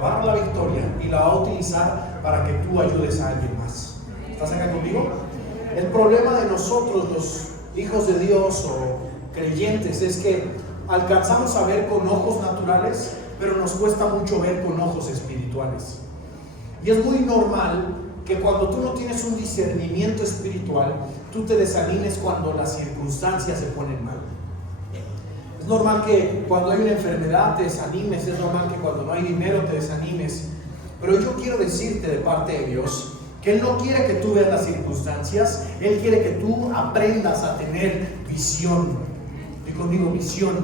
dar la victoria y la va a utilizar para que tú ayudes a alguien más. ¿Estás acá conmigo? El problema de nosotros, los hijos de Dios o creyentes, es que alcanzamos a ver con ojos naturales, pero nos cuesta mucho ver con ojos espirituales. Y es muy normal que cuando tú no tienes un discernimiento espiritual, tú te desanimes cuando las circunstancias se ponen mal. Es normal que cuando hay una enfermedad te desanimes, es normal que cuando no hay dinero te desanimes. Pero yo quiero decirte de parte de Dios que Él no quiere que tú veas las circunstancias, Él quiere que tú aprendas a tener visión. Y conmigo, visión.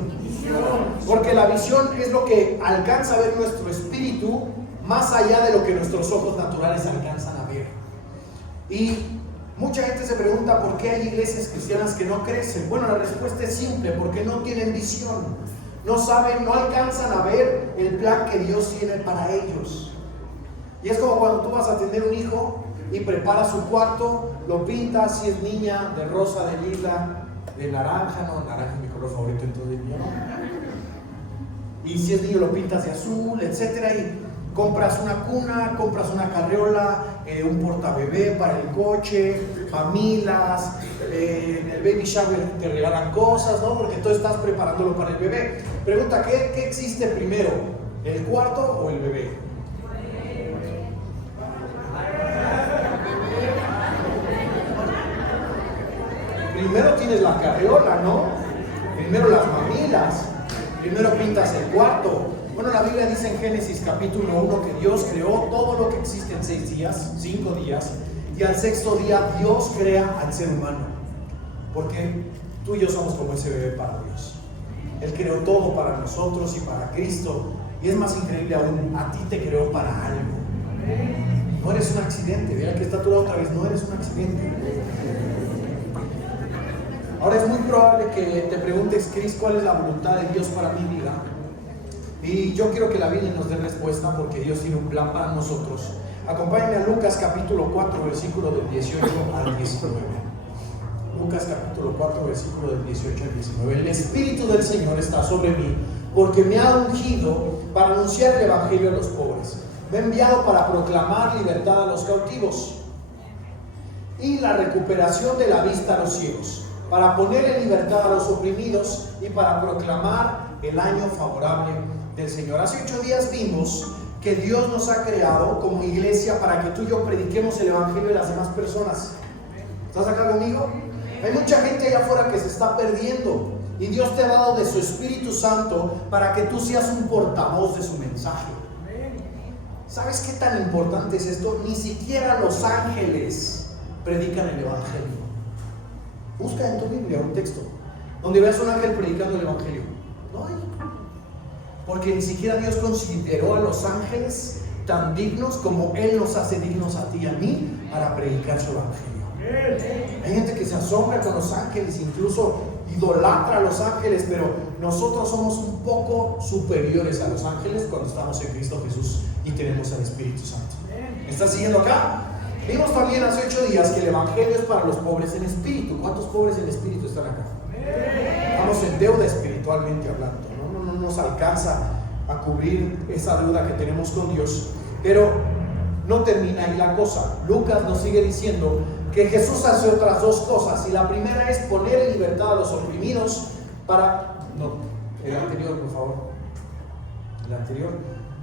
Porque la visión es lo que alcanza a ver nuestro espíritu más allá de lo que nuestros ojos naturales alcanzan a ver. Y mucha gente se pregunta por qué hay iglesias cristianas que no crecen. Bueno, la respuesta es simple: porque no tienen visión. No saben, no alcanzan a ver el plan que Dios tiene para ellos. Y es como cuando tú vas a tener un hijo y preparas su cuarto, lo pintas, si es niña, de rosa, de lila, de naranja. No, naranja es mi color favorito, entonces yo no. Y si es niño lo pintas de azul, etcétera, y compras una cuna, compras una carriola, un portabebé para el coche, mamilas, en el baby shower te regalan cosas, ¿no? Porque tú estás preparándolo para el bebé. Pregunta, ¿qué existe primero? ¿El cuarto o el bebé? Primero tienes la carriola, ¿no? Primero las mamilas, primero pintas el cuarto. Bueno, la Biblia dice en Génesis capítulo 1 que Dios creó todo lo que existe en 6 días, 5 días, y al 6º día Dios crea al ser humano, porque tú y yo somos como ese bebé para Dios. Él creó todo para nosotros y para Cristo, y es más increíble aún, a ti te creó para algo. No eres un accidente. Mira que está tu lado otra vez, no eres un accidente. Ahora es muy probable que te preguntes, Cris, ¿cuál es la voluntad de Dios para mi vida? Y yo quiero que la Biblia nos dé respuesta, porque Dios tiene un plan para nosotros. Acompáñame a Lucas capítulo 4, versículo del 18 al 19. Lucas capítulo 4, versículo del 18 al 19. El Espíritu del Señor está sobre mí, porque me ha ungido para anunciar el Evangelio a los pobres. Me ha enviado para proclamar libertad a los cautivos y la recuperación de la vista a los ciegos, para poner en libertad a los oprimidos y para proclamar el año favorable del Señor. Hace 8 días vimos que Dios nos ha creado como iglesia para que tú y yo prediquemos el Evangelio a las demás personas. ¿Estás acá conmigo? Hay mucha gente allá afuera que se está perdiendo, y Dios te ha dado de su Espíritu Santo para que tú seas un portavoz de su mensaje. ¿Sabes qué tan importante es esto? Ni siquiera los ángeles predican el Evangelio. Busca en tu Biblia un texto donde veas un ángel predicando el Evangelio. No hay. Porque ni siquiera Dios consideró a los ángeles tan dignos como Él nos hace dignos a ti y a mí para predicar su Evangelio. Hay gente que se asombra con los ángeles, incluso idolatra a los ángeles, pero nosotros somos un poco superiores a los ángeles cuando estamos en Cristo Jesús y tenemos al Espíritu Santo. ¿Me estás siguiendo acá? Vimos también hace 8 días que el Evangelio es para los pobres en espíritu. ¿Cuántos pobres en espíritu están acá? Estamos en deuda espiritualmente hablando. No nos alcanza a cubrir esa deuda que tenemos con Dios. Pero no termina ahí la cosa. Lucas nos sigue diciendo que Jesús hace otras 2 cosas. Y la primera es poner en libertad a los oprimidos para... No, el anterior, por favor. El anterior.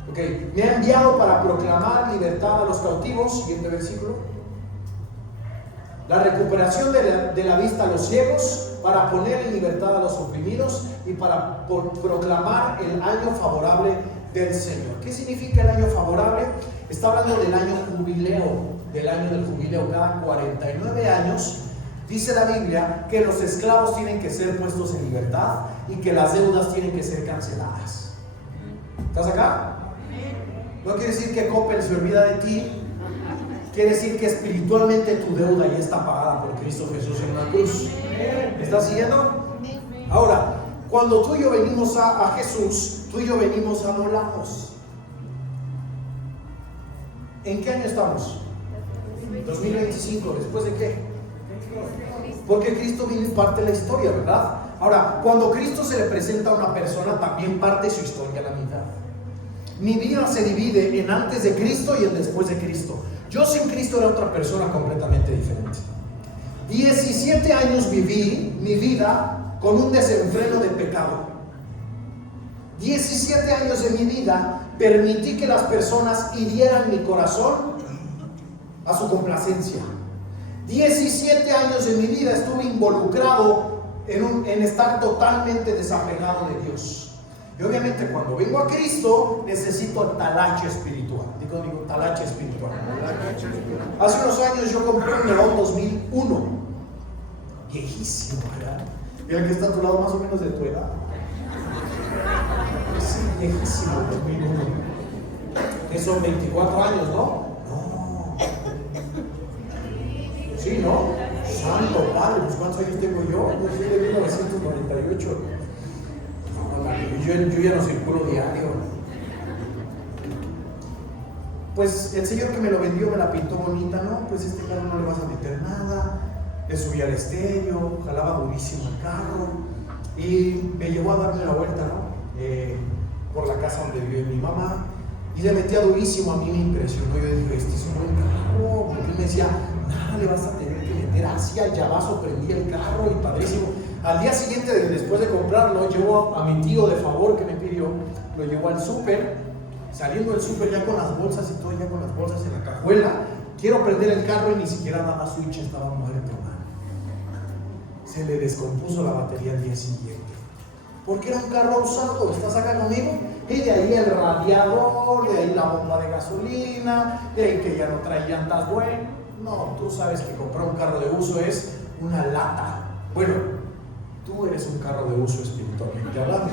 Ok, me ha enviado para proclamar libertad a los cautivos. Siguiente versículo. La recuperación de la vista a los ciegos, para poner en libertad a los oprimidos y para proclamar el año favorable del Señor. ¿Qué significa el año favorable? Está hablando del año jubileo, del año del jubileo. Cada 49 años dice la Biblia que los esclavos tienen que ser puestos en libertad y que las deudas tienen que ser canceladas. ¿Estás acá? No quiere decir que Coppel se olvida de ti. Quiere decir que espiritualmente tu deuda ya está pagada por Cristo Jesús en la cruz. ¿Me estás siguiendo? Ahora, cuando tú y yo venimos a Jesús, tú y yo venimos anulados. ¿En qué año estamos? 2025. ¿Después de qué? Porque Cristo viene parte de la historia, ¿verdad? Ahora, cuando Cristo se le presenta a una persona, también parte su historia a la mitad. Mi vida se divide en antes de Cristo y en después de Cristo. Yo sin Cristo era otra persona completamente diferente. 17 años viví mi vida con un desenfreno de pecado. 17 años de mi vida permití que las personas hirieran mi corazón a su complacencia. 17 años de mi vida estuve involucrado en estar totalmente desapegado de Dios. Y obviamente cuando vengo a Cristo necesito talache espiritual. Digo talache espiritual. Hace unos años yo compré un Neon 2001. Viejísimo, ¿verdad? Y el que está a tu lado más o menos de tu edad. Sí, viejísimo, 2001. Que son 24 años, ¿no? No. Sí, ¿no? Santo Padre, pues ¿cuántos años tengo yo? Yo soy de 1998. Yo ya no circulo diario. Pues el señor que me lo vendió me la pintó bonita, ¿no? Pues este carro no le vas a meter nada. Le subía al estéreo, jalaba durísimo el carro y me llevó a darme la vuelta, ¿no? Por la casa donde vive mi mamá y le metía durísimo. A mí me impresionó. Yo dije, este es un buen carro. Porque él me decía, nada le vas a tener que meter así al llavazo, prendía el carro y padrísimo. Al día siguiente, después de comprarlo, llevo a mi tío de favor que me pidió, lo llevó al súper, saliendo del súper ya con las bolsas y todo, ya con las bolsas en la cajuela. Quiero prender el carro y ni siquiera daba switch, estaba muerto, man. Se le descompuso la batería al día siguiente. Porque era un carro usado, ¿estás acá conmigo? Y de ahí el radiador, de ahí la bomba de gasolina, de ahí que ya no trae llantas buenas. No, tú sabes que comprar un carro de uso es una lata. Bueno, tú eres un carro de uso espiritualmente hablando.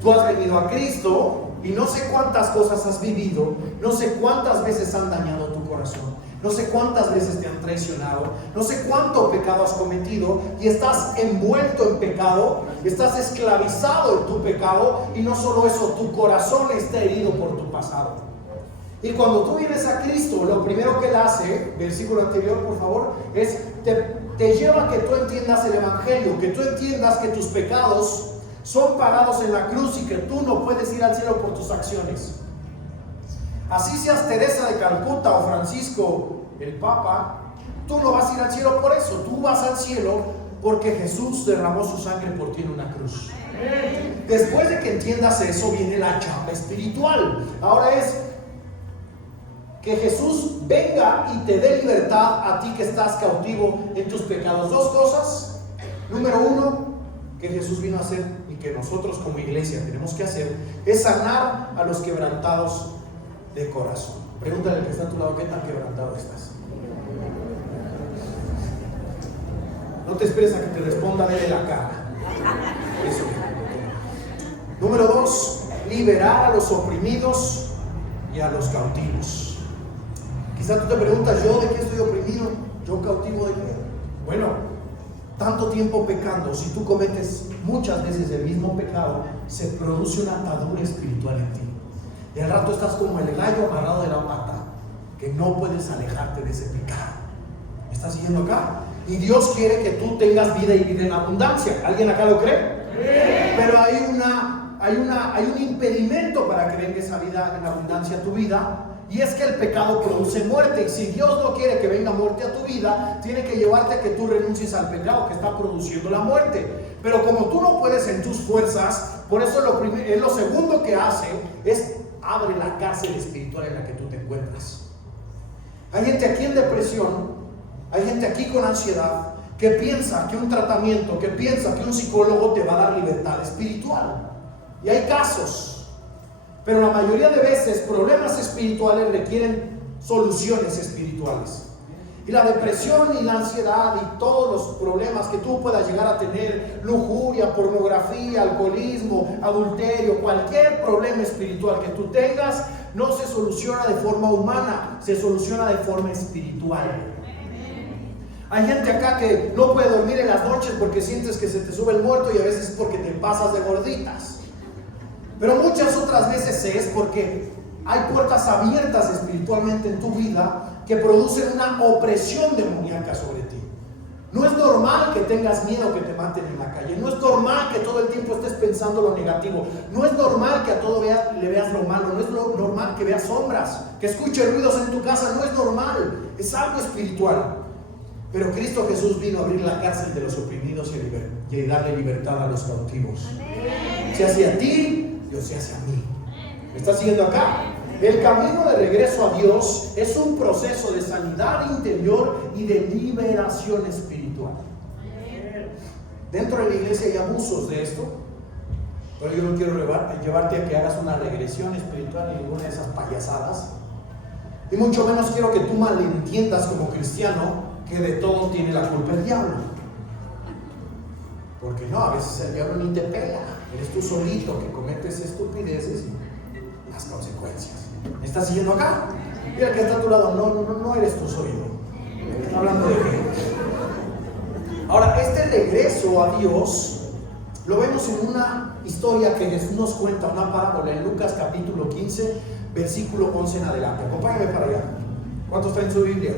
Tú has venido a Cristo y no sé cuántas cosas has vivido, no sé cuántas veces han dañado tu corazón, no sé cuántas veces te han traicionado, no sé cuánto pecado has cometido y estás envuelto en pecado, estás esclavizado en tu pecado y no solo eso, tu corazón está herido por tu pasado. Y cuando tú vienes a Cristo, lo primero que Él hace, versículo anterior por favor, es te lleva a que tú entiendas el Evangelio, que tú entiendas que tus pecados son pagados en la cruz y que tú no puedes ir al cielo por tus acciones. Así seas Teresa de Calcuta o Francisco el Papa, tú no vas a ir al cielo por eso, tú vas al cielo porque Jesús derramó su sangre por ti en una cruz. Después de que entiendas eso, viene la chamba espiritual. Ahora es que Jesús venga y te dé libertad a ti que estás cautivo en tus pecados. Dos cosas. Número uno, que Jesús vino a hacer y que nosotros como iglesia tenemos que hacer, es sanar a los quebrantados de corazón. Pregúntale al que está a tu lado, ¿qué tan quebrantado estás? No te esperes a que te responda, vele la cara. Eso. Número dos, liberar a los oprimidos y a los cautivos. Quizá tú te preguntas, ¿yo de qué estoy oprimido? ¿Yo cautivo de qué? Bueno, tanto tiempo pecando, si tú cometes muchas veces el mismo pecado, se produce una atadura espiritual en ti. Y al rato estás como el gallo amarrado de la pata, que no puedes alejarte de ese pecado. ¿Me estás siguiendo acá? Y Dios quiere que tú tengas vida y vida en abundancia. ¿Alguien acá lo cree? Sí. Pero hay un impedimento para que venga esa vida en abundancia a tu vida. Y es que el pecado produce muerte. Y si Dios no quiere que venga muerte a tu vida, tiene que llevarte a que tú renuncies al pecado que está produciendo la muerte. Pero como tú no puedes en tus fuerzas, por eso lo segundo que hace es abre la cárcel espiritual en la que tú te encuentras. Hay gente aquí en depresión, hay gente aquí con ansiedad, que piensa que un tratamiento, que piensa que un psicólogo te va a dar libertad espiritual. Y hay casos, pero la mayoría de veces problemas espirituales requieren soluciones espirituales. Y la depresión y la ansiedad y todos los problemas que tú puedas llegar a tener, lujuria, pornografía, alcoholismo, adulterio, cualquier problema espiritual que tú tengas, no se soluciona de forma humana, se soluciona de forma espiritual. Hay gente acá que no puede dormir en las noches porque sientes que se te sube el muerto y a veces es porque te pasas de gorditas. Pero muchas otras veces es porque hay puertas abiertas espiritualmente en tu vida que producen una opresión demoníaca sobre ti. No es normal que tengas miedo que te maten en la calle. No es normal que todo el tiempo estés pensando lo negativo. No es normal que a todo le veas lo malo. No es normal que veas sombras, que escuches ruidos en tu casa. No es normal. Es algo espiritual. Pero Cristo Jesús vino a abrir la cárcel de los oprimidos y darle libertad a los cautivos. Se hace a ti, Dios se hace a mí. ¿Me estás siguiendo acá? El camino de regreso a Dios es un proceso de sanidad interior y de liberación espiritual. Dentro de la iglesia hay abusos de esto, pero yo no quiero llevarte a que hagas una regresión espiritual ni ninguna de esas payasadas. Y mucho menos quiero que tú malentiendas como cristiano que de todo tiene la culpa el diablo. Porque no, a veces el diablo ni te pela. Eres tú solito que cometes estupideces y las consecuencias. ¿Me estás siguiendo acá? Mira que está a tu lado. No eres tú, soy yo. Está hablando de qué. Ahora, este regreso a Dios lo vemos en una historia que Jesús nos cuenta, una parábola en Lucas capítulo 15, versículo 11 en adelante. Acompáñame para allá. ¿Cuántos traen su Biblia?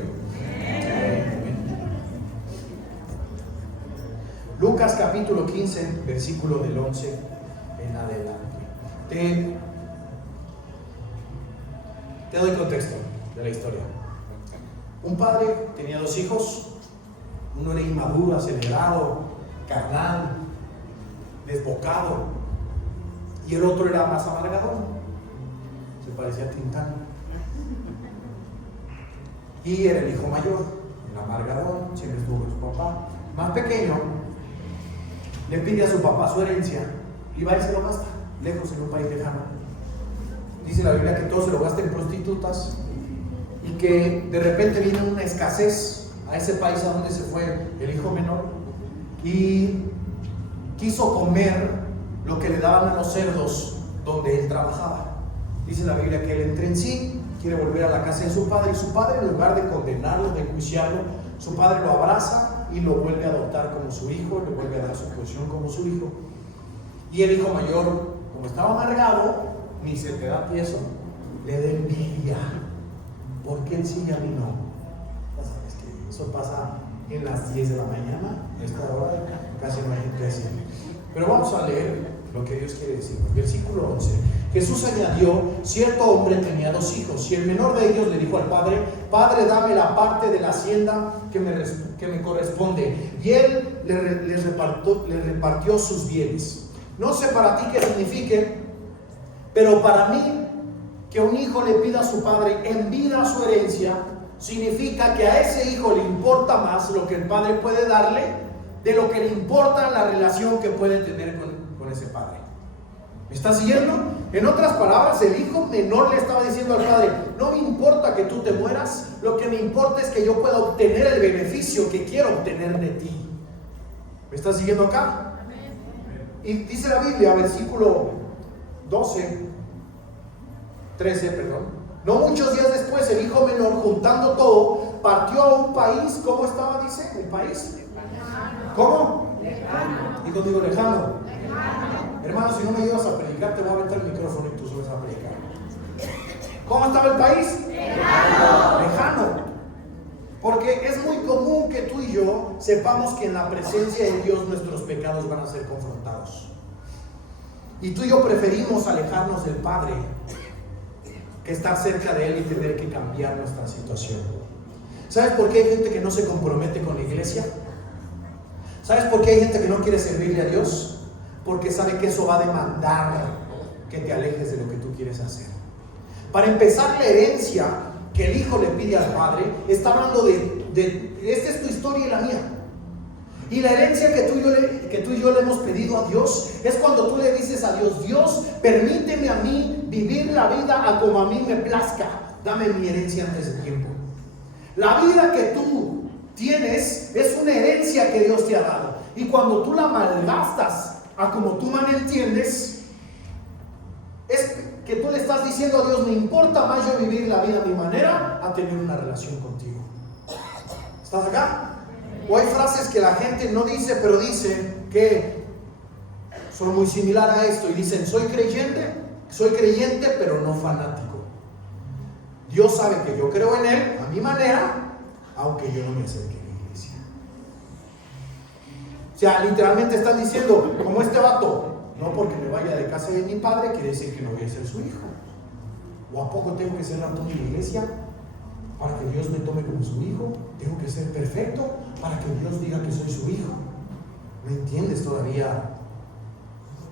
Lucas capítulo 15, versículo del 11 en adelante. Te doy contexto de la historia. Un padre tenía 2 hijos. Uno era inmaduro, acelerado, carnal, desbocado. Y el otro era más amargador. Se parecía a Tintán. Y era el hijo mayor, el amargador, siempre estuvo con su papá. Más pequeño, le pide a su papá su herencia y va y se lo gasta, lejos en un país lejano. Dice la Biblia que todo se lo gasta en prostitutas y que de repente viene una escasez a ese país a donde se fue el hijo menor y quiso comer lo que le daban a los cerdos donde él trabajaba. Dice la Biblia que él entra en sí, quiere volver a la casa de su padre y su padre, en lugar de condenarlo, de juiciarlo, su padre lo abraza y lo vuelve a adoptar como su hijo, le vuelve a dar su posición como su hijo. Y el hijo mayor, como estaba amargado, ni se te da tieso, le da envidia. ¿Por qué él sí y a mí no? Ya sabes que eso pasa en las 10 de la mañana, a esta hora casi no hay gente así. Pero vamos a leer lo que Dios quiere decir. Versículo 11. Jesús añadió: cierto hombre tenía 2 hijos, y el menor de ellos le dijo al padre: Padre, dame la parte de la hacienda que me corresponde. Y él le repartió sus bienes. No sé para ti qué signifique, pero para mí, que un hijo le pida a su padre en vida su herencia, significa que a ese hijo le importa más lo que el padre puede darle de lo que le importa la relación que puede tener con ese padre. ¿Me estás siguiendo? En otras palabras, el hijo menor le estaba diciendo al padre: no me importa que tú te mueras, lo que me importa es que yo pueda obtener el beneficio que quiero obtener de ti. ¿Me estás siguiendo acá? Y dice la Biblia, versículo 13, no muchos días después, el hijo menor, juntando todo, partió a un país. ¿Cómo estaba? Dice, el país. ¿Cómo? Lejano. Y contigo, lejano. Hermano, si no me ayudas a predicar, te voy a aventar el micrófono y tú subes a predicar. ¿Cómo estaba el país? Lejano. Porque es muy común que tú y yo sepamos que en la presencia de Dios nuestros pecados van a ser confrontados. Y tú y yo preferimos alejarnos del Padre que estar cerca de Él y tener que cambiar nuestra situación. ¿Sabes por qué hay gente que no se compromete con la iglesia? ¿Sabes por qué hay gente que no quiere servirle a Dios? Porque sabe que eso va a demandar que te alejes de lo que tú quieres hacer. Para empezar, la herencia que el hijo le pide al padre está hablando de esta es tu historia y la mía. Y la herencia que tú y yo le hemos pedido a Dios es cuando tú le dices a Dios: Dios, permíteme a mí vivir la vida a como a mí me plazca. Dame mi herencia antes de tiempo. La vida que tú tienes es una herencia que Dios te ha dado. Y cuando tú la malgastas a como tú mal entiendes, es que tú le estás diciendo a Dios: me importa más yo vivir la vida a mi manera a tener una relación contigo. ¿Estás acá? O hay frases que la gente no dice, pero dicen que son muy similar a esto y dicen: soy creyente, pero no fanático. Dios sabe que yo creo en Él a mi manera, aunque yo no me acerque a la iglesia. sea, literalmente están diciendo, como este vato, no porque me vaya de casa de mi padre quiere decir que no voy a ser su hijo. ¿O a poco tengo que ser ratón de la iglesia para que Dios me tome como su hijo? ¿Tengo que ser perfecto para que Dios diga que soy su hijo? ¿No entiendes todavía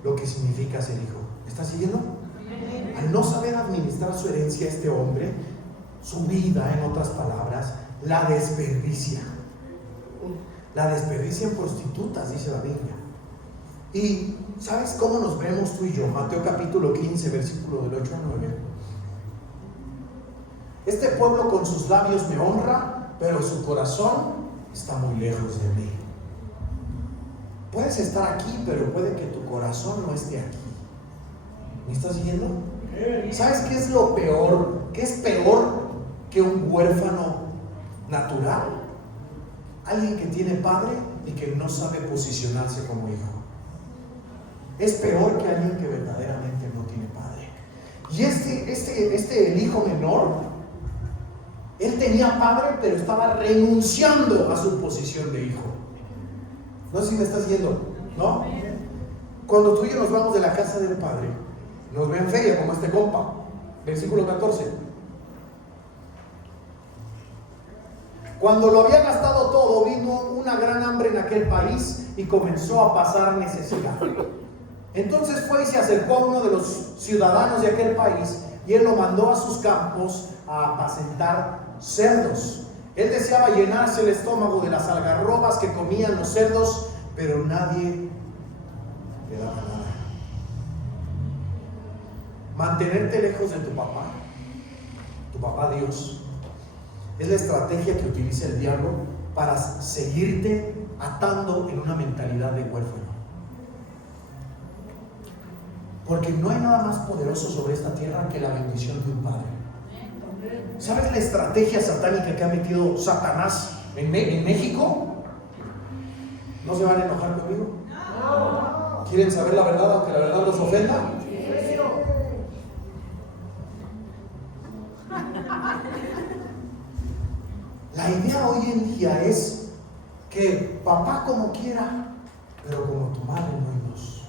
lo que significa ser hijo? ¿Me estás siguiendo? Al no saber administrar su herencia, este hombre, su vida, en otras palabras, la desperdicia. La desperdicia en prostitutas, dice la Biblia. Y ¿sabes cómo nos vemos tú y yo? Mateo capítulo 15, versículo del 8 al 9. Este pueblo con sus labios me honra, pero su corazón está muy lejos de mí. Puedes estar aquí, pero puede que tu corazón no esté aquí. ¿Me estás siguiendo? ¿Sabes qué es lo peor? ¿Qué es peor que un huérfano natural? Alguien que tiene padre y que no sabe posicionarse como hijo. Es peor que alguien que verdaderamente no tiene padre. Y el hijo menor, él tenía padre, pero estaba renunciando a su posición de hijo. No sé si me estás siguiendo, ¿no? Cuando tú y yo nos vamos de la casa del padre, nos ven feria como este compa. Versículo 14. Cuando lo había gastado todo, vino una gran hambre en aquel país y comenzó a pasar necesidad. Entonces fue y se acercó a uno de los ciudadanos de aquel país y él lo mandó a sus campos a apacentar cerdos. Él deseaba llenarse el estómago de las algarrobas que comían los cerdos, pero nadie le daba nada. Mantenerte lejos de tu papá Dios, es la estrategia que utiliza el diablo para seguirte atando en una mentalidad de huérfano. Porque no hay nada más poderoso sobre esta tierra que la bendición de un padre. ¿Sabes la estrategia satánica que ha metido Satanás en México? ¿No se van a enojar conmigo? ¿Quieren saber la verdad aunque la verdad los ofenda? La idea hoy en día es que papá como quiera, pero como tu madre no hay dos.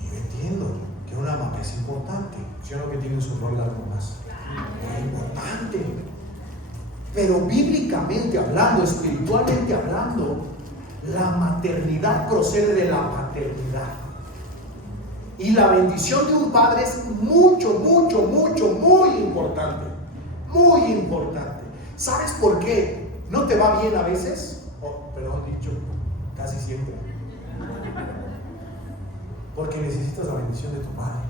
Y yo entiendo que una mamá es importante, yo no que tiene su rol las mamás. Es importante. Pero bíblicamente hablando, espiritualmente hablando, la maternidad procede de la paternidad. Y la bendición de un padre es muy importante. Muy importante. ¿Sabes por qué no te va bien a veces? Dicho, casi siempre. Porque necesitas la bendición de tu padre.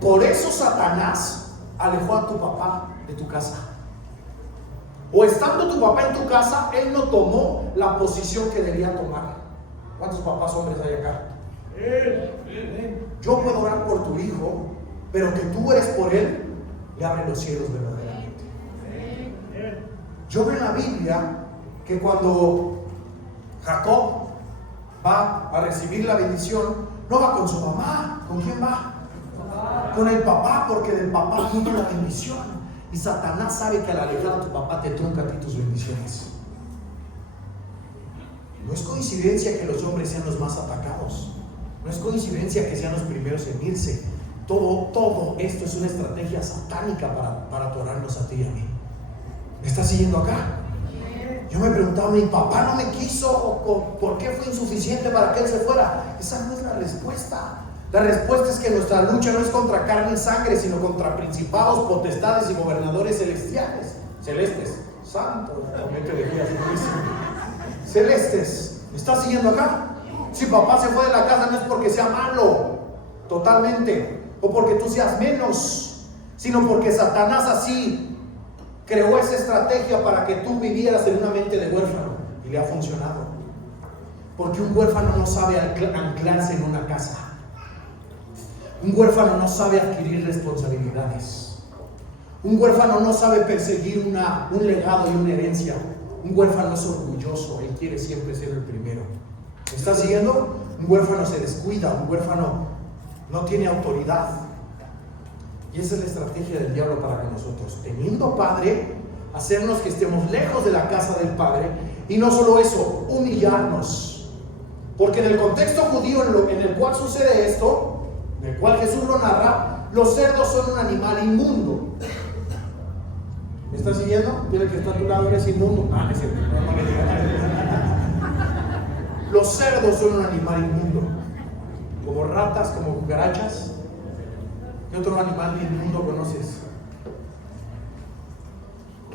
Por eso Satanás alejó a tu papá de tu casa. O estando tu papá en tu casa, él no tomó la posición que debía tomar. ¿Cuántos papás hombres hay acá? Yo puedo orar por tu hijo, pero que tú eres por él, le abre los cielos verdaderamente. Yo veo en la Biblia que cuando Jacob va a recibir la bendición, no va con su mamá. ¿Con quién va? Con el papá, porque del papá viene la bendición. Y Satanás sabe que al alejar a tu papá te trunca a ti tus bendiciones. No es coincidencia que los hombres sean los más atacados. No es coincidencia que sean los primeros en irse. Todo esto es una estrategia satánica para atorarnos a ti y a mí. ¿Me estás siguiendo acá? Yo me preguntaba, mi papá no me quiso, ¿por qué fue insuficiente para que él se fuera? Esa no es la respuesta. La respuesta es que nuestra lucha no es contra carne y sangre, sino contra principados, potestades y gobernadores celestes. Santo, celestes. ¿Me estás siguiendo acá? Si papá se fue de la casa no es porque sea malo, totalmente, o porque tú seas menos, sino porque Satanás así creó esa estrategia para que tú vivieras en una mente de huérfano, y le ha funcionado. Porque un huérfano no sabe anclarse en una casa. Un huérfano no sabe adquirir responsabilidades. Un huérfano no sabe perseguir un legado y una herencia. Un huérfano es orgulloso, él quiere siempre ser el primero. ¿Me estás siguiendo? Un huérfano se descuida, un huérfano no tiene autoridad. Y esa es la estrategia del diablo para que nosotros, teniendo padre, hacernos que estemos lejos de la casa del padre Y no solo eso, humillarnos. Porque en el contexto judío en el cual sucede esto, en el cual Jesús lo narra, los cerdos son un animal inmundo. ¿Me estás siguiendo? Dile que está a tu lado, eres inmundo. No es cierto, no me digas. Los cerdos son un animal inmundo. Como ratas, como cucarachas. ¿Qué otro animal inmundo conoces?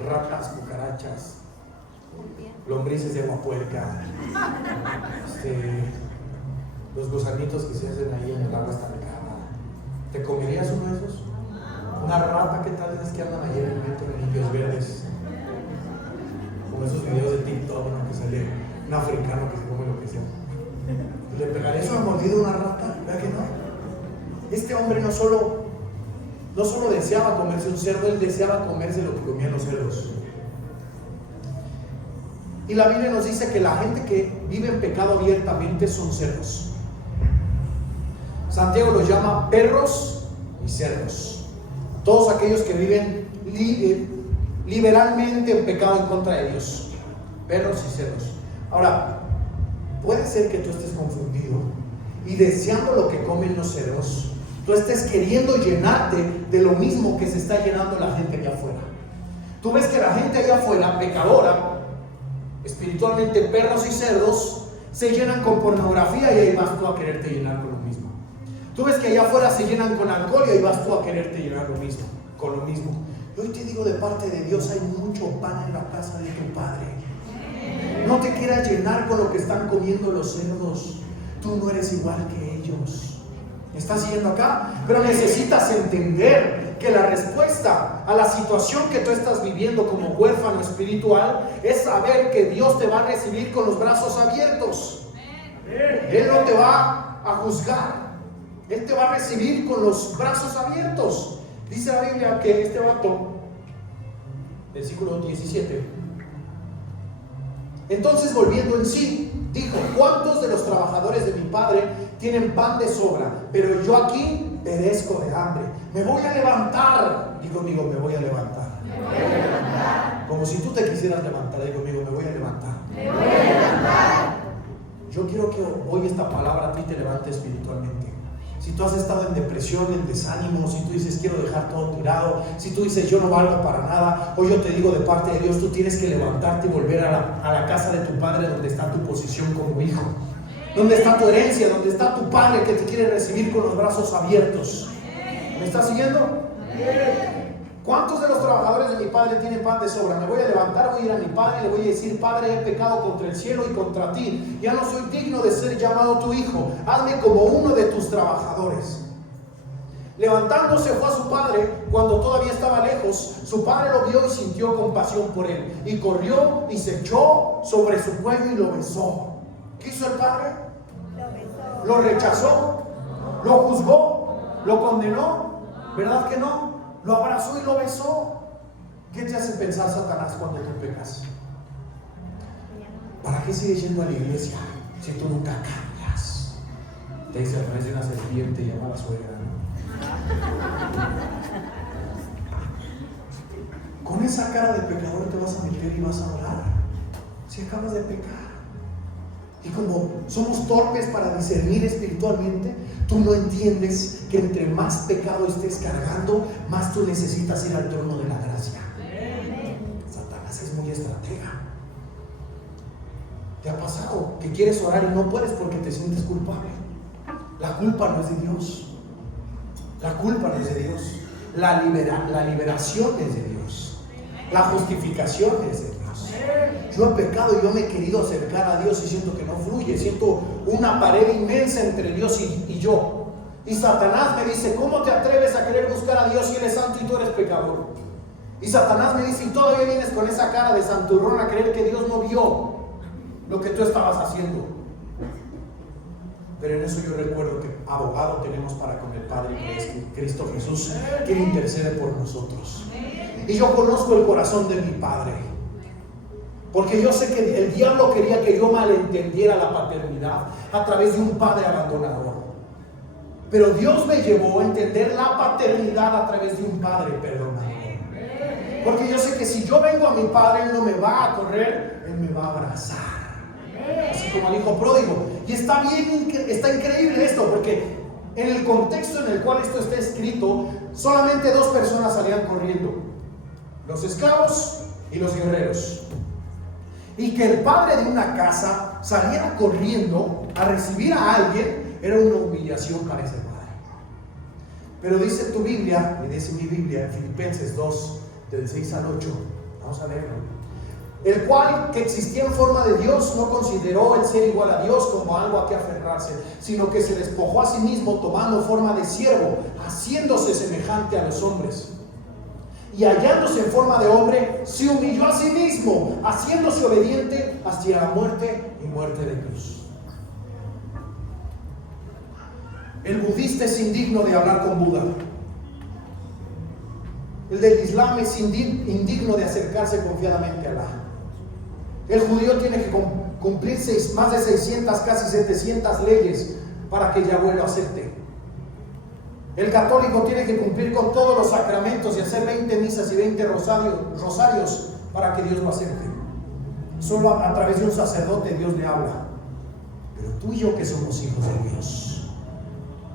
Ratas, cucarachas, lombrices de agua puerca, los gusanitos que se hacen ahí en el agua estancada. ¿Te comerías uno de esos? Una rata, ¿qué tal es que andan ahí en el metro en Indios Verdes? Como esos videos de TikTok, ¿no? Que sale un africano que se come lo que sea. ¿Le pegarías una mordida a una rata? ¿Verdad que no? Este hombre no solo deseaba comerse un cerdo, él deseaba comerse lo que comían los cerdos. Y la Biblia nos dice que la gente que vive en pecado abiertamente son cerdos. Santiago los llama perros y cerdos. Todos aquellos que viven liberalmente en pecado en contra de Dios. Perros y cerdos. Ahora, puede ser que tú estés confundido y deseando lo que comen los cerdos, tú estés queriendo llenarte de lo mismo que se está llenando la gente allá afuera. Tú ves que la gente allá afuera, pecadora, espiritualmente perros y cerdos, se llenan con pornografía y ahí vas tú a quererte llenar con lo mismo. Tú ves que allá afuera se llenan con alcohol y ahí vas tú a quererte llenar con lo mismo. Y hoy te digo de parte de Dios, hay mucho pan en la casa de tu Padre. No te quieras llenar con lo que están comiendo los cerdos. Tú no eres igual que ellos. ¿Me estás siguiendo acá? Pero necesitas entender que la respuesta a la situación que tú estás viviendo como huérfano espiritual es saber que Dios te va a recibir con los brazos abiertos. Él no te va a juzgar. Él te va a recibir con los brazos abiertos. Dice la Biblia que este vato, versículo 17, entonces volviendo en sí, dijo: ¿cuántos de los trabajadores de mi padre tienen pan de sobra? Pero yo aquí perezco de hambre. Me voy a levantar. Digo conmigo, me voy a levantar. Me voy a levantar. Como si tú te quisieras levantar. Digo conmigo, me voy a levantar. Me voy a levantar. Yo quiero que hoy esta palabra a ti te levante espiritualmente. Si tú has estado en depresión, en desánimo, si tú dices quiero dejar todo tirado, si tú dices yo no valgo para nada, hoy yo te digo de parte de Dios, tú tienes que levantarte y volver a la casa de tu Padre, donde está tu posición como hijo, donde está tu herencia, donde está tu Padre que te quiere recibir con los brazos abiertos. ¿Me estás siguiendo? ¿Cuántos de los trabajadores de mi Padre tienen pan de sobra? Me voy a levantar, voy a ir a mi Padre y le voy a decir: Padre, he pecado contra el cielo y contra ti. Ya no soy digno de ser llamado tu hijo. Hazme como uno de tus trabajadores. Levantándose fue a su padre cuando todavía estaba lejos. Su padre lo vio y sintió compasión por él. Y corrió y se echó sobre su cuello y lo besó. ¿Qué hizo el padre? Lo rechazó, lo juzgó, lo condenó. ¿Verdad que no? Lo abrazó y lo besó. ¿Qué te hace pensar Satanás cuando tú pecas? ¿Para qué sigues yendo a la iglesia si tú nunca cambias? Te dice a través de una serpiente llamada suegra, ¿no? Con esa cara de pecador te vas a meter y vas a orar si acabas de pecar. Y como somos torpes para discernir espiritualmente, tú no entiendes que entre más pecado estés cargando, más tú necesitas ir al trono de la gracia. Satanás es muy estratega. ¿Te ha pasado que quieres orar y no puedes porque te sientes culpable? La culpa no es de Dios. La culpa no es de Dios. La liberación es de Dios. La justificación es de Dios. Yo he pecado y yo me he querido acercar a Dios y siento que no fluye. Siento una pared inmensa entre Dios y yo. Y Satanás me dice: ¿cómo te atreves a querer buscar a Dios si Él es santo y tú eres pecador? Y Satanás me dice: y todavía vienes con esa cara de santurrón a creer que Dios no vio lo que tú estabas haciendo. Pero en eso yo recuerdo que abogado tenemos para con el Padre, que es Cristo Jesús, que intercede por nosotros. Y yo conozco el corazón de mi Padre, porque yo sé que el diablo quería que yo malentendiera la paternidad a través de un padre abandonador. Pero Dios me llevó a entender la paternidad a través de un padre perdonador. Porque yo sé que si yo vengo a mi Padre, Él no me va a correr, Él me va a abrazar. Así como al hijo pródigo. Y está bien, está increíble esto, porque en el contexto en el cual esto está escrito, solamente dos personas salían corriendo: los esclavos y los guerreros. Y que el padre de una casa saliera corriendo a recibir a alguien era una humillación para ese padre. Pero dice tu Biblia, y dice mi Biblia en Filipenses 2, del 6 al 8, vamos a leerlo: el cual, que existía en forma de Dios, no consideró el ser igual a Dios como algo a que aferrarse, sino que se despojó a sí mismo, tomando forma de siervo, haciéndose semejante a los hombres. Y hallándose en forma de hombre, se humilló a sí mismo, haciéndose obediente hasta la muerte y muerte de cruz. El budista es indigno de hablar con Buda. El del Islam es indigno de acercarse confiadamente a Alá. El judío tiene que cumplir más de 600, casi 700 leyes para que Yahweh lo acepte. El católico tiene que cumplir con todos los sacramentos y hacer 20 misas y 20 rosarios para que Dios lo acepte. Solo a través de un sacerdote Dios le habla. Pero tú y yo, que somos hijos de Dios,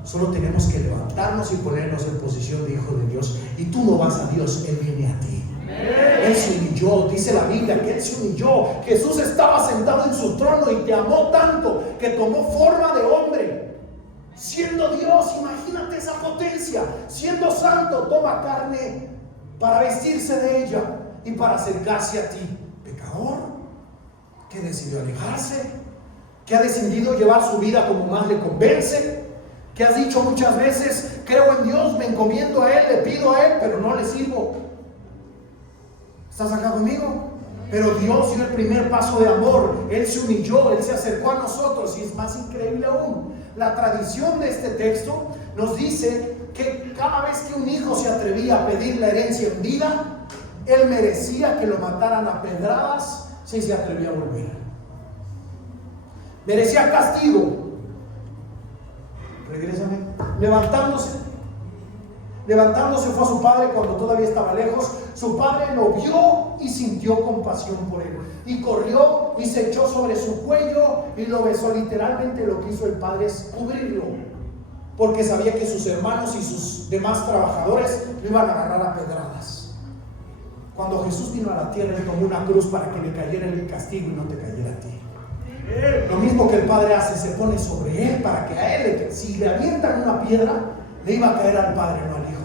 solo tenemos que levantarnos y ponernos en posición de hijo de Dios. Y tú no vas a Dios, Él viene a ti. Él se humilló, dice la Biblia que Él se humilló. Jesús estaba sentado en su trono y te amó tanto que tomó forma de hombre. Siendo Dios, imagínate esa potencia. Siendo santo, toma carne para vestirse de ella y para acercarse a ti, pecador, que decidió alejarse, que ha decidido llevar su vida como más le convence, que has dicho muchas veces: creo en Dios, me encomiendo a Él, le pido a Él, pero no le sirvo. ¿Estás acá conmigo? Pero Dios dio el primer paso de amor. Él se humilló, Él se acercó a nosotros. Y es más increíble aún, la tradición de este texto nos dice que cada vez que un hijo se atrevía a pedir la herencia en vida, él merecía que lo mataran a pedradas si se atrevía a volver. Merecía castigo. Regrésame. Levantándose fue a su padre cuando todavía estaba lejos. Su padre lo vio y sintió compasión por él. Y corrió y se echó sobre su cuello y lo besó. Literalmente lo que hizo el padre es cubrirlo, porque sabía que sus hermanos y sus demás trabajadores lo iban a agarrar a pedradas. Cuando Jesús vino a la tierra, Él tomó una cruz para que le cayera el castigo y no te cayera a ti. Lo mismo que el padre hace, se pone sobre él para que a él, si le avientan una piedra, le iba a caer al padre, no al hijo.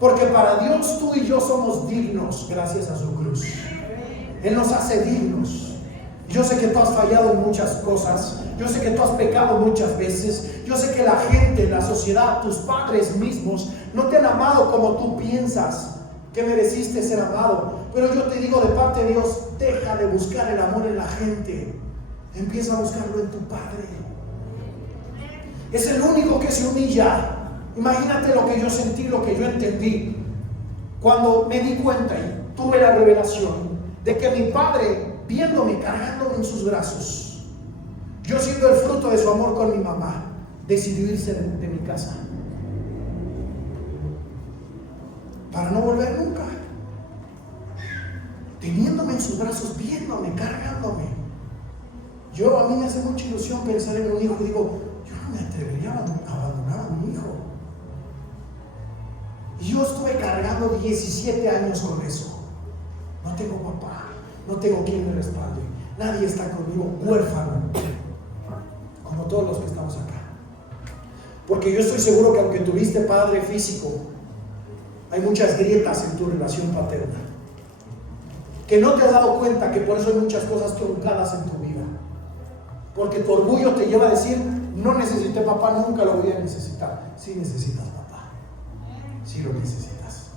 Porque para Dios tú y yo somos dignos gracias a su cruz. Él nos hace dignos. Yo sé que tú has fallado en muchas cosas. Yo sé que tú has pecado muchas veces. Yo sé que la gente, la sociedad, tus padres mismos no te han amado como tú piensas que mereciste ser amado. Pero yo te digo de parte de Dios: deja de buscar el amor en la gente. Empieza a buscarlo en tu Padre. Es el único que se humilla. Imagínate lo que yo sentí, lo que yo entendí cuando me di cuenta y tuve la revelación de que mi padre, viéndome, cargándome en sus brazos, yo siendo el fruto de su amor con mi mamá, decidió irse de mi casa para no volver nunca, teniéndome en sus brazos, viéndome, cargándome. A mí me hace mucha ilusión pensar en un hijo y digo: yo no me atrevería a abandonar a mi hijo. Y yo estuve cargando 17 años con eso. No tengo papá, no tengo quien me respalde, nadie está conmigo, huérfano, como todos los que estamos acá. Porque yo estoy seguro que aunque tuviste padre físico, hay muchas grietas en tu relación paterna, que no te has dado cuenta que por eso hay muchas cosas truncadas en tu vida. Porque tu orgullo te lleva a decir: no necesité papá, nunca lo voy a necesitar. Sí necesitas papá, sí lo necesitas.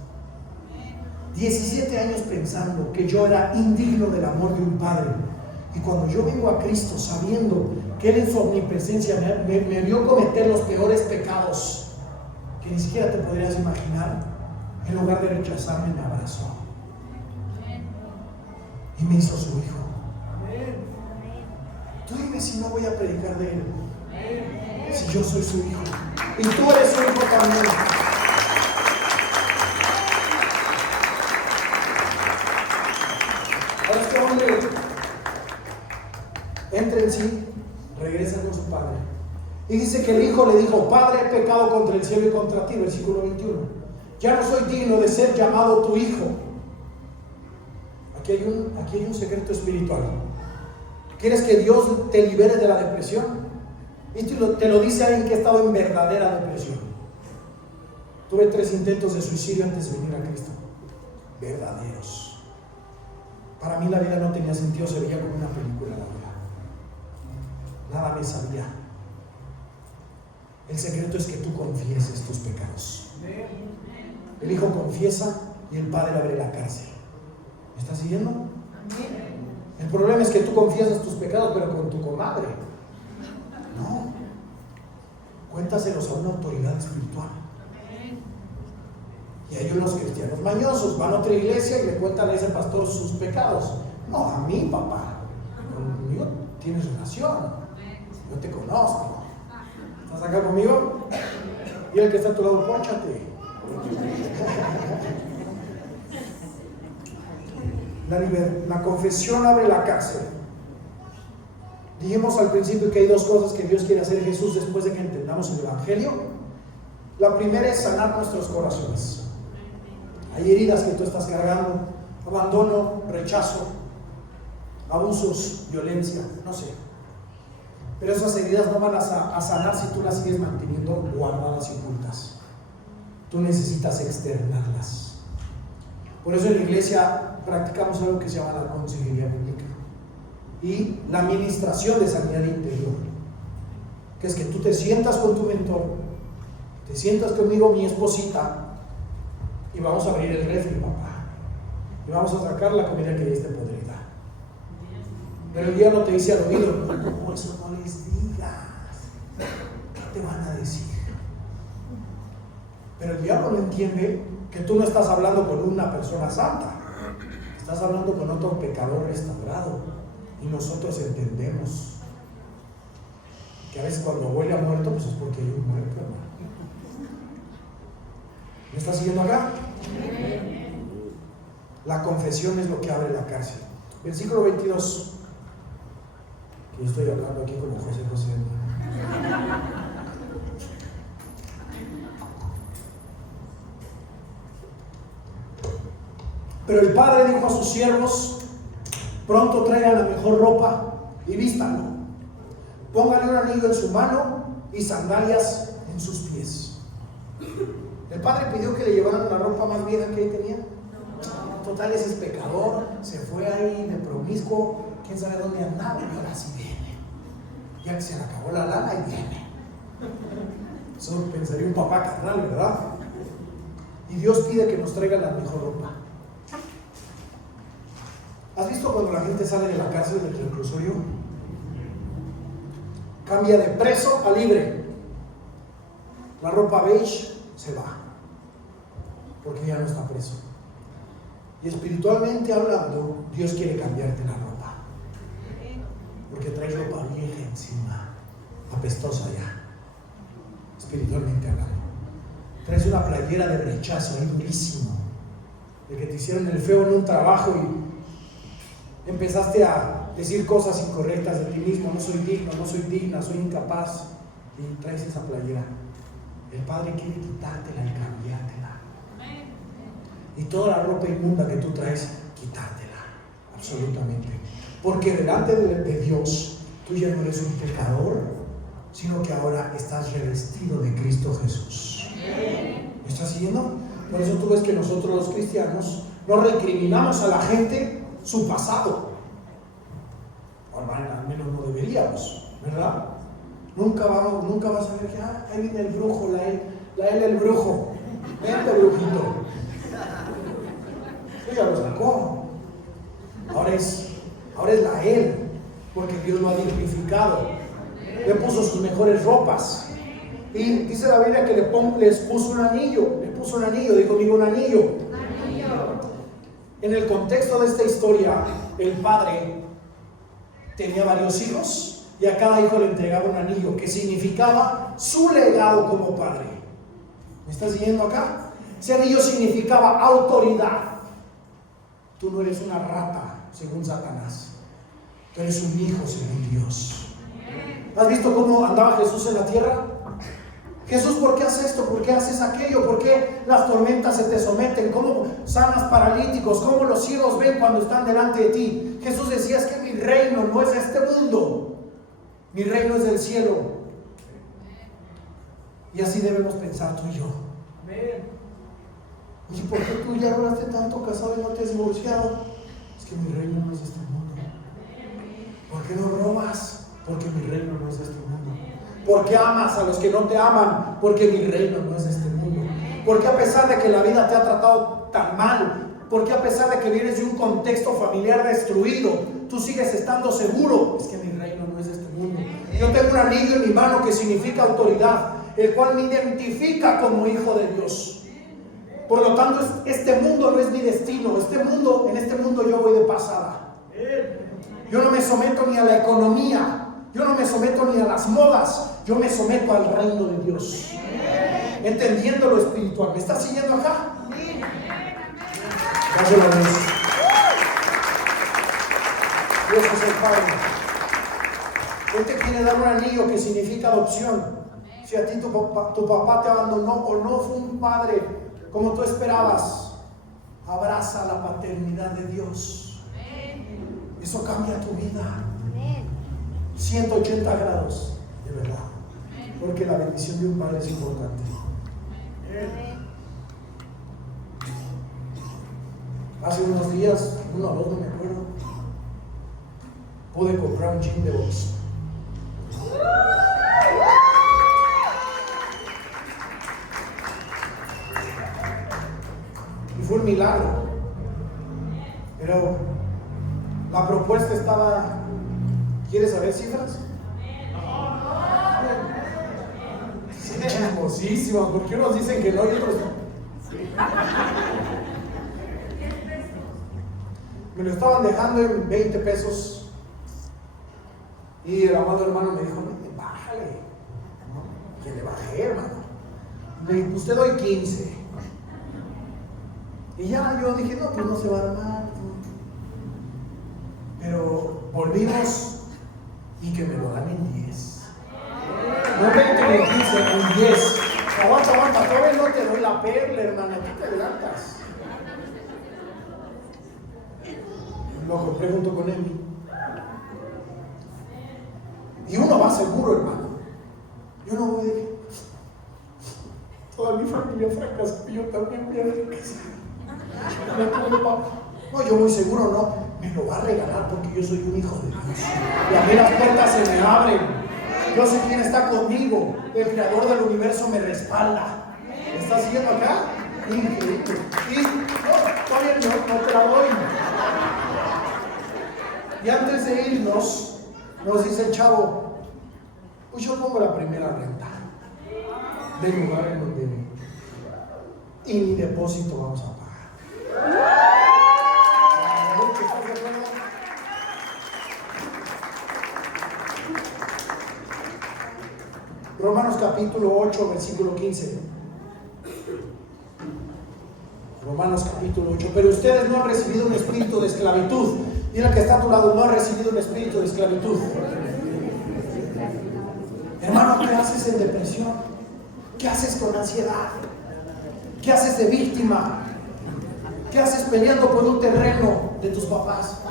17 años pensando que yo era indigno del amor de un padre. Y cuando yo vengo a Cristo sabiendo que Él en su omnipresencia me vio cometer los peores pecados que ni siquiera te podrías imaginar, en lugar de rechazarme, me abrazó y me hizo su hijo. Tú dime si no voy a predicar de Él, si yo soy su hijo y tú eres su hijo también. Y dice que el hijo le dijo: Padre, he pecado contra el cielo y contra ti, versículo 21. Ya no soy digno de ser llamado tu hijo. Aquí hay un secreto espiritual. ¿Quieres que Dios te libere de la depresión? Y te lo dice alguien que ha estado en verdadera depresión. Tuve 3 intentos de suicidio antes de venir a Cristo. Verdaderos. Para mí la vida no tenía sentido, se veía como una película la vida. Nada me sabía. El secreto es que tú confieses tus pecados. El hijo confiesa y el padre abre la cárcel. ¿Me estás siguiendo? El problema es que tú confiesas tus pecados, pero con tu comadre. No. Cuéntaselos a una autoridad espiritual. Y hay unos cristianos mañosos, van a otra iglesia y le cuentan a ese pastor sus pecados. No, a mí, papá. Conmigo tienes relación. Yo te conozco. ¿Estás acá conmigo? Y el que está a tu lado, pónchate. La confesión abre la cárcel. Dijimos al principio que hay 2 cosas que Dios quiere hacer Jesús después de que entendamos el Evangelio. La primera es sanar nuestros corazones. Hay heridas que tú estás cargando: abandono, rechazo, abusos, violencia, no sé. Pero esas heridas no van a sanar si tú las sigues manteniendo guardadas y ocultas. Tú necesitas externarlas. Por eso en la iglesia practicamos algo que se llama la consejería bíblica y la administración de sanidad interior, que es que tú te sientas con tu mentor, te sientas conmigo, mi esposita, y vamos a abrir el refri, papá, y vamos a sacar la comida que ya esté podrida. Pero el día no te dice al oído: no, eso no les digas. ¿Qué te van a decir? Pero el diablo no entiende que tú no estás hablando con una persona santa, estás hablando con otro pecador restaurado. Y nosotros entendemos que a veces cuando huele a muerto, pues es porque hay un muerto, hermano. ¿Me estás siguiendo acá? La confesión es lo que abre la cárcel. Versículo 22. Yo estoy hablando aquí como José. Pero el padre dijo a sus siervos: pronto traigan la mejor ropa y vístanlo. Pónganle un anillo en su mano y sandalias en sus pies. El padre pidió que le llevaran la ropa más vieja que él tenía. Total, ese es pecador, se fue ahí de promiscuo, quién sabe dónde andaba, y ahora sí viene. Ya que se le acabó la lana y viene. Eso pensaría un papá carnal, ¿verdad? Y Dios pide que nos traiga la mejor ropa. ¿Has visto cuando la gente sale de la cárcel, del reclusorio? Cambia de preso a libre. La ropa beige se va, porque ya no está preso. Y espiritualmente hablando, Dios quiere cambiarte la ropa, porque traes ropa vieja encima, apestosa ya, espiritualmente hablando. Traes una playera de rechazo ahí durísimo, de que te hicieron el feo en un trabajo y empezaste a decir cosas incorrectas de ti mismo: no soy digno, no soy digna, soy incapaz. Y traes esa playera. El Padre quiere quitártela y cambiártela. Y toda la ropa inmunda que tú traes, quitártela, absolutamente. Porque delante de Dios, tú ya no eres un pecador, sino que ahora estás revestido de Cristo Jesús. ¿Me estás siguiendo? Por eso tú ves que nosotros los cristianos no recriminamos a la gente su pasado. Al menos no deberíamos, ¿verdad? Nunca vas a ver que ahí viene el brujo, la L el brujo. Vente, brujito. Ya lo sacó. Ahora es la él, porque Dios lo ha dignificado. Le puso sus mejores ropas. Y dice la Biblia que les puso un anillo. Dijo conmigo un anillo. En el contexto de esta historia, el padre tenía varios hijos y a cada hijo le entregaba un anillo que significaba su legado como padre. ¿Me estás siguiendo acá? Ese anillo significaba autoridad. Tú no eres una rata según Satanás, tú eres un hijo según Dios. ¿Has visto cómo andaba Jesús en la tierra? Jesús, ¿por qué haces esto? ¿Por qué haces aquello? ¿Por qué las tormentas se te someten? ¿Cómo sanas paralíticos? ¿Cómo los ciegos ven cuando están delante de ti? Jesús decía, es que mi reino no es de este mundo. Mi reino es del cielo. Y así debemos pensar tú y yo. ¿Y por qué tú ya duraste tanto casado y no te has divorciado? Es que mi reino no es de este mundo. ¿Por qué no robas? Porque mi reino no es de este mundo. ¿Por qué amas a los que no te aman? Porque mi reino no es de este mundo. ¿Por qué a pesar de que la vida te ha tratado tan mal? ¿Por qué a pesar de que vienes de un contexto familiar destruido, tú sigues estando seguro? Es que mi reino no es de este mundo. Yo tengo un anillo en mi mano que significa autoridad, el cual me identifica como hijo de Dios. Por lo tanto, este mundo no es mi destino. En este mundo yo voy de pasada. Yo no me someto ni a la economía. Yo no me someto ni a las modas. Yo me someto al reino de Dios. Entendiendo lo espiritual. ¿Me estás siguiendo acá? Gracias a Dios. Dios es el Padre. Él te quiere dar un anillo que significa adopción. Si a ti tu papá te abandonó o no fue un padre como tú esperabas, abraza la paternidad de Dios. Eso cambia tu vida 180 grados, de verdad, porque la bendición de un padre es importante. Hace unos días, uno o dos, no me acuerdo, pude comprar un jean de box. Y fue un milagro. Pero la propuesta estaba... ¿Quieres saber cifras? Sí, hermosísimas, porque unos dicen que no y otros no. Me lo estaban dejando en 20 pesos. Y el amado hermano me dijo, no, bájale. ¿No? Que le bajé, hermano. Me dijo, usted doy 15. Y ya yo dije, no, pues no se va a armar. Pero volvimos y que me lo dan en 10. No 20 ni 15, en 10. Aguanta, todavía no te doy la perla, hermano, tú te adelantas. Lo compré junto con Emi. Y uno va seguro, hermano. Yo no voy de... Toda mi familia fracasó y yo también voy a fracasar. No, yo voy seguro, no. Me lo va a regalar porque yo soy un hijo de Dios. Y a mí las puertas se me abren. Yo sé quién está conmigo. El creador del universo me respalda. ¿Me estás siguiendo acá? Increíble. Y no, todavía no te la doy. Y antes de irnos, nos dice el chavo, pues yo pongo la primera renta del lugar en donde vivo. Y mi depósito vamos a pagar. Romanos capítulo 8, versículo 15. Romanos capítulo 8. Pero ustedes no han recibido un espíritu de esclavitud. Dile al que está a tu lado, no ha recibido un espíritu de esclavitud. Hermano, ¿qué haces en depresión? ¿Qué haces con ansiedad? ¿Qué haces de víctima? ¿Qué haces peleando por un terreno de tus papás?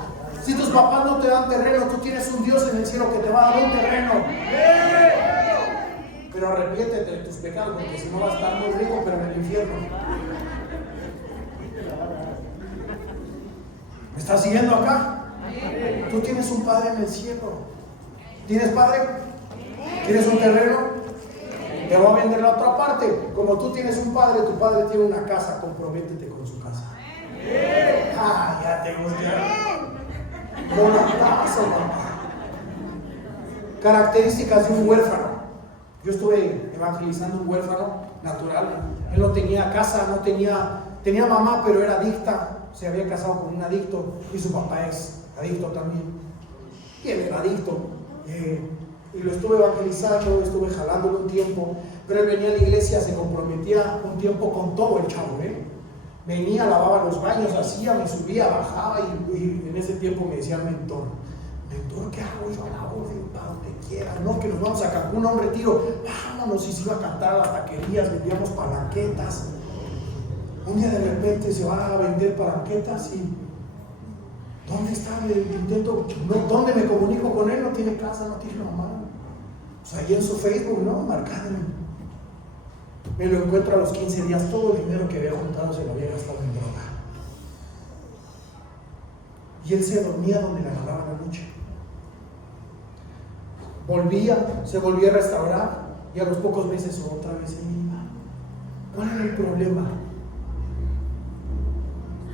Si tus papás no te dan terreno, tú tienes un Dios en el cielo que te va a dar un terreno. Pero arrepiéntete de tus pecados, porque si no vas a estar muy rico, pero en el infierno. ¿Me estás siguiendo acá? Tú tienes un padre en el cielo. ¿Tienes padre? ¿Quieres un terreno? Te voy a vender la otra parte. Como tú tienes un padre, tu padre tiene una casa, comprométete con su casa. Ah, ya te gusta. No la paso, papá. Características de un huérfano. Yo estuve evangelizando un huérfano natural. Él no tenía casa, tenía mamá, pero era adicta. Se había casado con un adicto y su papá es adicto también. Y él era adicto. Y lo estuve evangelizando, estuve jalándolo un tiempo. Pero él venía a la iglesia, se comprometía un tiempo con todo el chavo. Venía, lavaba los baños, hacía, me subía, bajaba y en ese tiempo me decía mentor. mentor, ¿qué hago? Yo a la orden, para donde quiera. No, que nos vamos a Cancún a un retiro. Vámonos, y se iba a cantar a las taquerías, vendíamos palanquetas. Un día de repente se van a vender palanquetas y ¿dónde está el intento? No, ¿dónde me comunico con él? No tiene casa, no tiene mamá. O sea, ahí en su Facebook, ¿no? Marcándome. Me lo encuentro a los 15 días, todo el dinero que había juntado se lo había gastado en droga. Y él se dormía donde le agarraba la noche. Se volvía a restaurar y a los pocos meses otra vez se iba. ¿Cuál era el problema?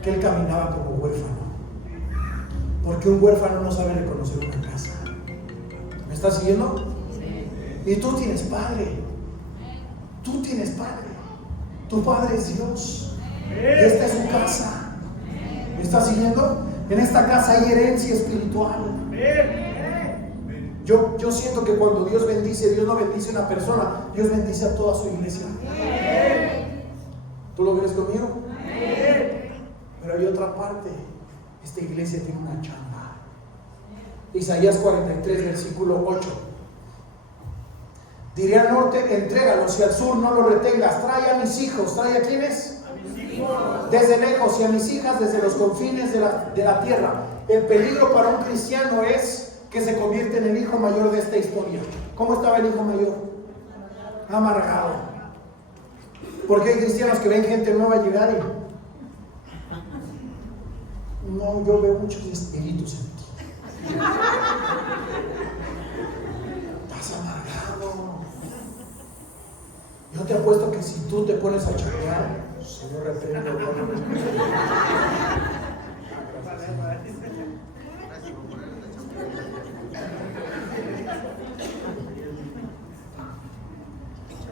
Que él caminaba como huérfano. Porque un huérfano no sabe reconocer una casa. ¿Me estás siguiendo? Y tú tienes padre. Tú tienes padre. Tu padre es Dios. Esta es su casa. ¿Me estás siguiendo? En esta casa hay herencia espiritual. Yo siento que cuando Dios bendice, Dios no bendice a una persona, Dios bendice a toda su iglesia. ¿Tú lo crees conmigo? Pero hay otra parte. Esta iglesia tiene una chamba. Isaías 43, versículo 8. Diré al norte, entrégalos, y al sur no los retengas. Trae a mis hijos. ¿Trae a quiénes? A mis hijos. Desde lejos, y a mis hijas desde los confines de la tierra. El peligro para un cristiano es que se convierte en el hijo mayor de esta historia. ¿Cómo estaba el hijo mayor? Amargado. Porque hay cristianos que ven gente nueva llegar y no, yo veo muchos espíritus en ti. Estás amargado. Yo te apuesto que si tú te pones a chatear, Señor, reprende.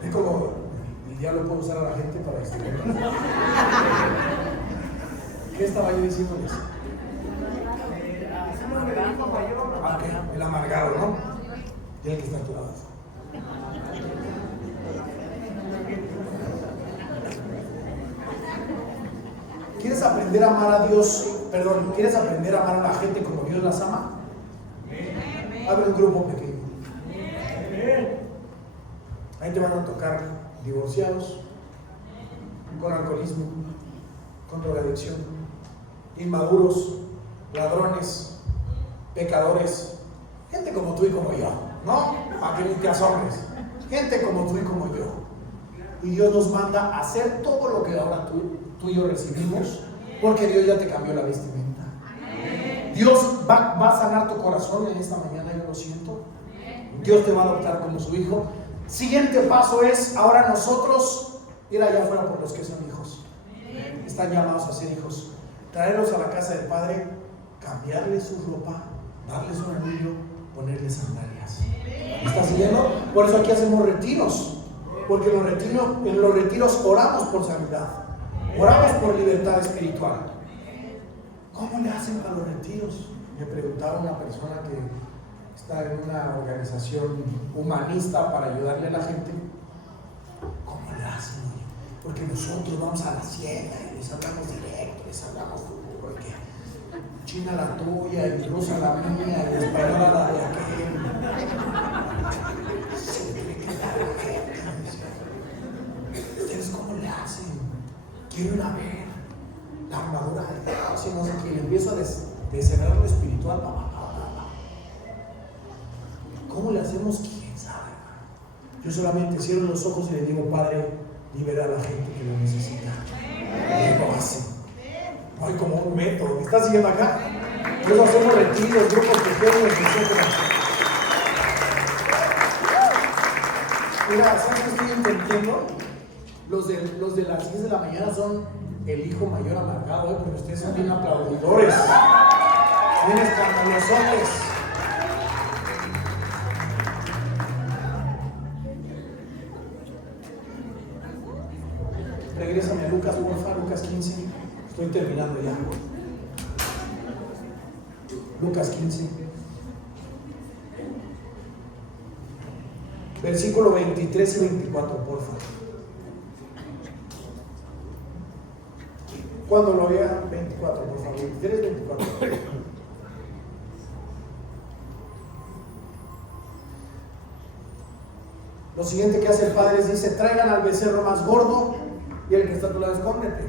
Es como el diablo puede usar a la gente para destruir. ¿Qué estaba yo diciéndoles? El amargado, ¿no? Tiene que estar a tu lado. ¿Quieres aprender a amar a Dios? Perdón, ¿quieres aprender a amar a la gente como Dios las ama? Abre un grupo pequeño. Ahí te van a tocar divorciados, con alcoholismo, con drogadicción, inmaduros, ladrones, pecadores, gente como tú y como yo, ¿no? Para que ni te asombres, gente como tú y como yo. Y Dios nos manda a hacer todo lo que ahora tú y yo recibimos, porque Dios ya te cambió la vestimenta. Dios va a sanar tu corazón en esta mañana, yo lo siento. Dios te va a adoptar como su hijo. Siguiente paso es, ahora nosotros ir allá afuera por los que son hijos. Están llamados a ser hijos. Traerlos a la casa del Padre, cambiarles su ropa, darles un anillo, ponerles sandalias. ¿Estás siguiendo? Por eso aquí hacemos retiros. Porque en los retiros oramos por sanidad. Oramos por libertad espiritual. ¿Cómo le hacen para los retiros? Me preguntaba una persona que está en una organización humanista para ayudarle a la gente. ¿Cómo le hacen? Porque nosotros vamos a la hacienda y les hablamos directo, les hablamos porque China la tuya y rusa la mía y española la de aquel. Se le tiene que dar a la gente. ¿Ustedes cómo le hacen? Quiero ir a ver la armadura de Dios y no sé qué. Le empiezo a descerrar lo espiritual. ¿Cómo le hacemos? ¿Quién sabe? Yo solamente cierro los ojos y le digo, Padre, libera a la gente que lo necesita. Y lo hacen. No hay como un método. ¿Me estás siguiendo acá? Luego hacemos retiros, grupos pequeños, etc. Mira, ¿sabes qué estoy entendiendo? Los de las 10 de la mañana son el hijo mayor amargado, porque ustedes son bien aplaudidores, bien escandalosotes. Regrésame a Lucas, porfa, Lucas 15. Estoy terminando ya. Lucas 15. Versículo 23 y 24, porfa. Cuando lo vea, 24, por favor. 23, 24. Lo siguiente que hace el padre es, dice, traigan al becerro más gordo y el que está a tu lado, escóndete.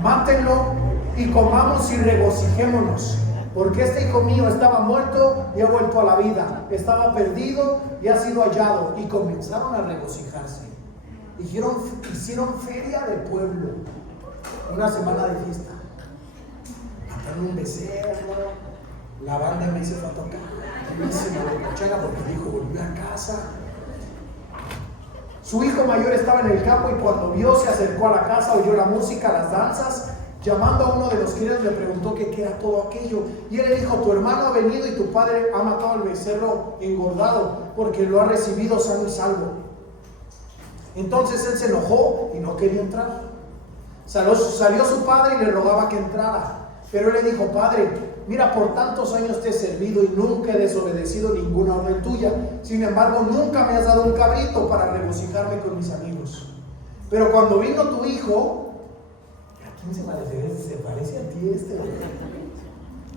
Mátenlo y comamos y regocijémonos, porque este hijo mío estaba muerto y ha vuelto a la vida, estaba perdido y ha sido hallado. Y comenzaron a regocijarse. Hicieron feria de pueblo, una semana de fiesta. Mataron un becerro, la banda me hizo a tocar, me hizo una cochera porque el hijo volvió a casa. Su hijo mayor estaba en el campo y cuando vio se acercó a la casa, oyó la música, las danzas. Llamando a uno de los criados le preguntó qué era todo aquello. Y él le dijo, tu hermano ha venido y tu padre ha matado al becerro engordado porque lo ha recibido sano y salvo. Entonces él se enojó y no quería entrar. Salió su padre y le rogaba que entrara. Pero él le dijo, padre, mira, por tantos años te he servido y nunca he desobedecido ninguna orden tuya. Sin embargo, nunca me has dado un cabrito para regocijarme con mis amigos. Pero cuando vino tu hijo, ¿a quién se parece a ti este?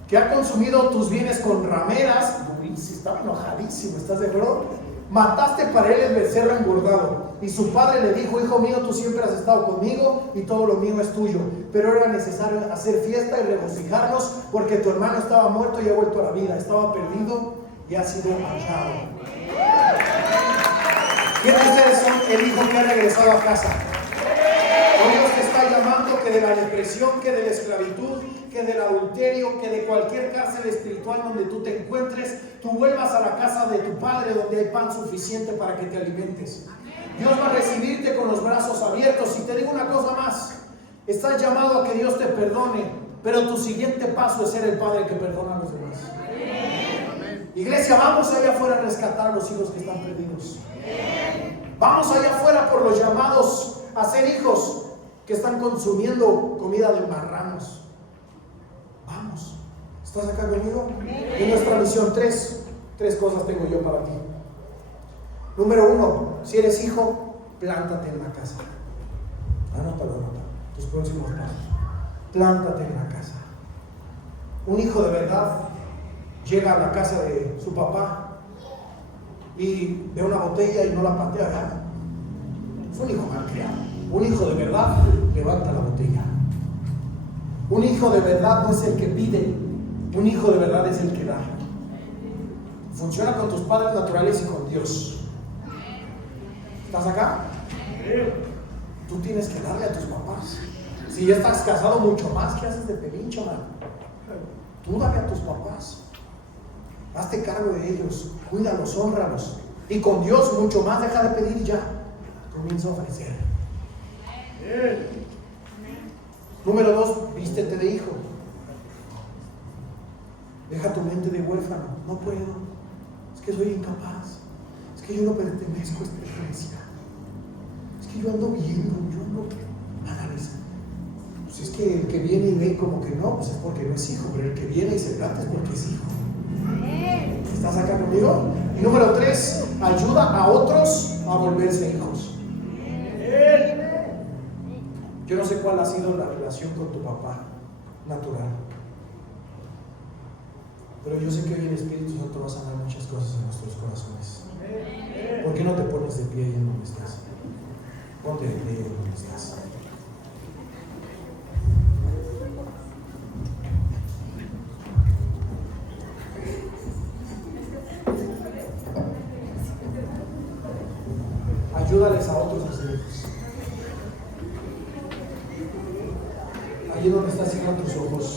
Que ha consumido tus bienes con rameras. Uy, si estaba enojadísimo, ¿estás de acuerdo? Mataste para él el becerro engordado. Y su padre le dijo, hijo mío, tú siempre has estado conmigo y todo lo mío es tuyo. Pero era necesario hacer fiesta y regocijarnos porque tu hermano estaba muerto y ha vuelto a la vida. Estaba perdido y ha sido hallado. ¿Quién de ustedes son el hijo que ha regresado a casa? Hoy Dios te está llamando que de la depresión, que de la esclavitud, que del adulterio, que de cualquier cárcel espiritual donde tú te encuentres, tú vuelvas a la casa de tu Padre donde hay pan suficiente para que te alimentes. Dios va a recibirte con los brazos abiertos. Y te digo una cosa más, estás llamado a que Dios te perdone, pero tu siguiente paso es ser el padre que perdona a los demás. Iglesia, vamos allá afuera a rescatar a los hijos que están perdidos. Vamos allá afuera por los llamados a ser hijos que están consumiendo comida de marranos. Vamos, ¿estás acá conmigo? En nuestra misión, tres cosas tengo yo para ti. Número 1, si eres hijo, plántate en la casa. Anótalo, tus próximos pasos. Plántate en la casa. Un hijo de verdad llega a la casa de su papá y ve una botella y no la patea, ¿verdad? Es un hijo malcriado. Un hijo de verdad levanta la botella. Un hijo de verdad no es el que pide, un hijo de verdad es el que da. Funciona con tus padres naturales y con Dios. ¿Estás acá? Tú tienes que darle a tus papás. Si ya estás casado, mucho más. ¿Qué haces de pelincho, man? Tú dale a tus papás. Hazte cargo de ellos. Cuídalos, hónralos. Y con Dios mucho más. Deja de pedir ya. Comienza a ofrecer. Número 2, vístete de hijo. Deja tu mente de huérfano. No puedo. Es que soy incapaz. Es que yo no pertenezco a esta iglesia. Es que yo ando viendo. Pues es que el que viene y ve como que no, pues es porque no es hijo. Pero el que viene y se trata es porque es hijo. ¿Estás acá conmigo? Y número 3, ayuda a otros a volverse hijos. Yo no sé cuál ha sido la relación con tu papá natural, pero yo sé que hoy el Espíritu Santo va a sanar muchas cosas en nuestros corazones. ¿Por qué no te pones de pie ahí en donde estás? Ponte de pie en donde estás. Ayúdales a otros a ser hijos. Allí donde estás, cierra tus ojos.